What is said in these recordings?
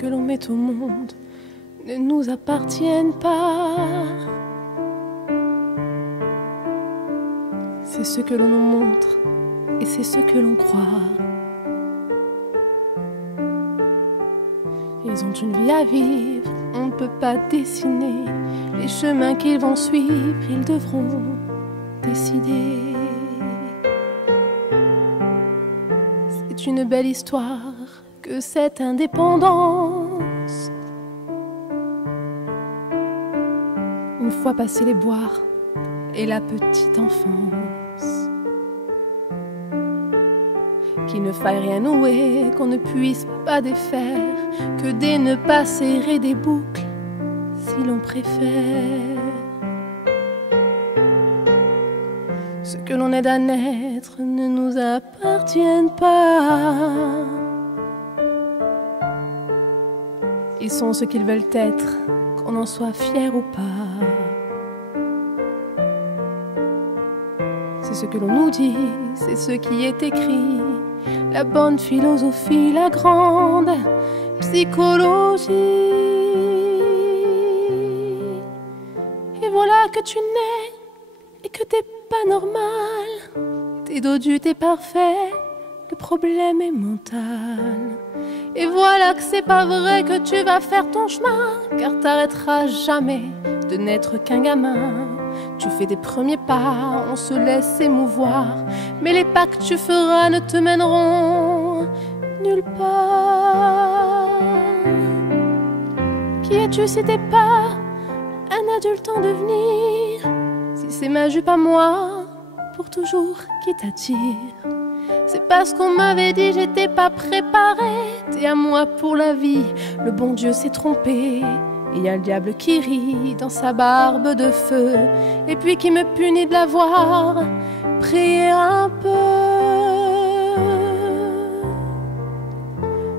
que l'on met au monde ne nous appartiennent pas. C'est ce que l'on nous montre et c'est ce que l'on croit. Ils ont une vie à vivre, on ne peut pas dessiner les chemins qu'ils vont suivre, ils devront décider. C'est une belle histoire que cette indépendance. Une fois passé les bois et la petite enfance, qu'il ne faille rien nouer, qu'on ne puisse pas défaire, que des nœuds pas serrer des boucles, si l'on préfère. Ce que l'on aide à naître ne nous appartiennent pas. Ils sont ce qu'ils veulent être, qu'on en soit fier ou pas. C'est ce que l'on nous dit, c'est ce qui est écrit, la bonne philosophie, la grande psychologie. Et voilà que tu nais et que t'es pas normal, t'es dodu, t'es parfait, le problème est mental. Et voilà que c'est pas vrai que tu vas faire ton chemin, car t'arrêteras jamais de n'être qu'un gamin. Tu fais des premiers pas, on se laisse émouvoir, mais les pas que tu feras ne te mèneront nulle part. Qui es-tu si t'es pas un adulte en devenir? Si c'est ma jupe à moi, pour toujours qui t'attire? C'est parce qu'on m'avait dit j'étais pas préparée. T'es à moi pour la vie, le bon Dieu s'est trompé. Et y a le diable qui rit dans sa barbe de feu, et puis qui me punit de l'avoir prié un peu.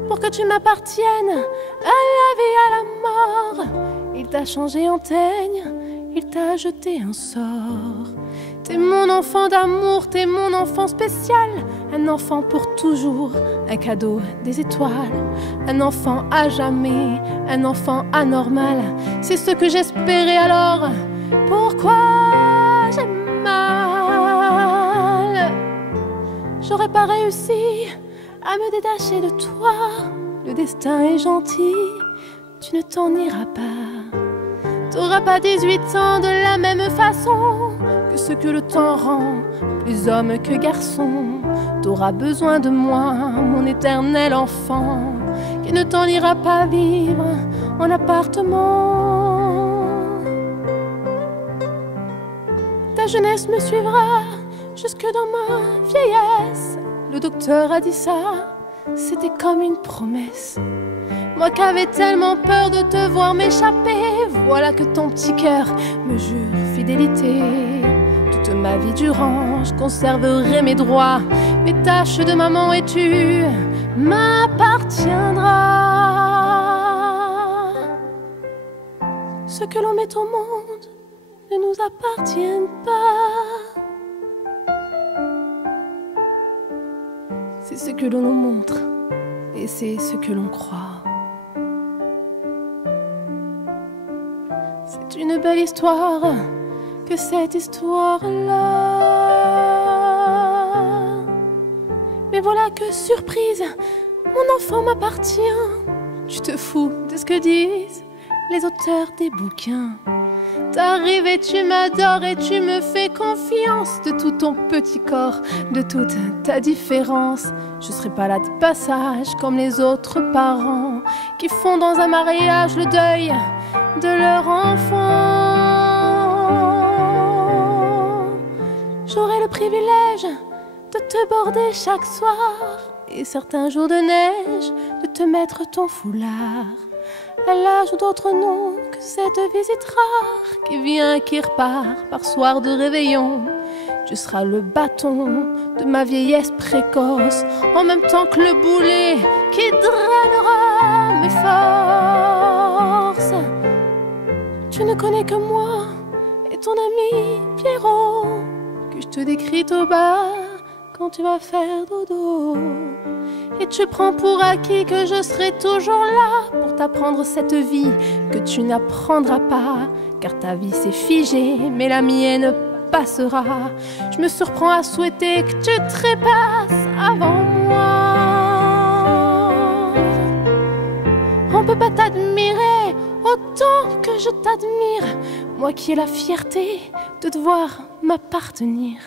Pour que tu m'appartiennes à la vie, à la mort, il t'a changé en teigne, il t'a jeté un sort. T'es mon enfant d'amour, t'es mon enfant spécial, un enfant pour toujours, un cadeau des étoiles, un enfant à jamais, un enfant anormal. C'est ce que j'espérais alors, pourquoi j'ai mal? J'aurais pas réussi à me détacher de toi. Le destin est gentil, tu ne t'en iras pas. T'auras pas 18 ans de la même façon que ce que le temps rend plus homme que garçon. T'auras besoin de moi, mon éternel enfant, qui ne t'en ira pas vivre en appartement. Ta jeunesse me suivra jusque dans ma vieillesse. Le docteur a dit ça, c'était comme une promesse. Moi qui avais tellement peur de te voir m'échapper, voilà que ton petit cœur me jure fidélité. Toute ma vie durant, je conserverai mes droits, mes tâches de maman, et tu m'appartiendras. Ce que l'on met au monde ne nous appartient pas. C'est ce que l'on nous montre et c'est ce que l'on croit. C'est une belle histoire que cette histoire-là. Mais voilà que surprise, mon enfant m'appartient. Tu te fous de ce que disent les auteurs des bouquins. T'arrives et tu m'adores et tu me fais confiance. De tout ton petit corps, de toute ta différence, je serai pas là de passage comme les autres parents qui font dans un mariage le deuil de leur enfant. J'aurai le privilège de te border chaque soir et certains jours de neige de te mettre ton foulard. À l'âge où d'autres n'ont que cette visite rare qui vient, qui repart par soir de réveillon. Tu seras le bâton de ma vieillesse précoce, en même temps que le boulet qui drainera mes forces. Tu ne connais que moi et ton ami Pierrot, que je te décris au bas quand tu vas faire dodo. Et tu prends pour acquis que je serai toujours là pour t'apprendre cette vie que tu n'apprendras pas. Car ta vie c'est figé, mais la mienne passera. Je me surprends à souhaiter que tu trépasses avant moi. On peut pas t'admirer autant que je t'admire, moi qui ai la fierté de devoir m'appartenir.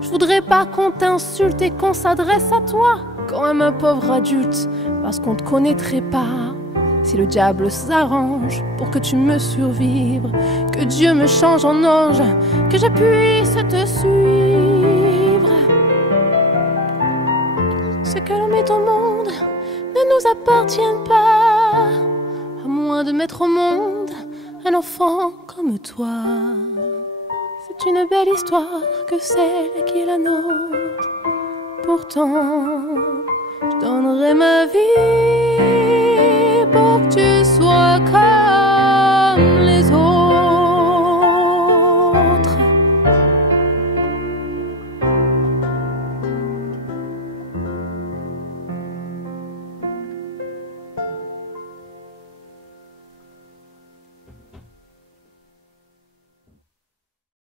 Je voudrais pas qu'on t'insulte et qu'on s'adresse à toi quand même un pauvre adulte, parce qu'on te connaîtrait pas. Si le diable s'arrange pour que tu me survives, que Dieu me change en ange, que je puisse te suivre. Ce que l'on met au monde ne nous appartient pas, à moins de mettre au monde un enfant comme toi. C'est une belle histoire que celle qui est la nôtre. Pourtant, je donnerai ma vie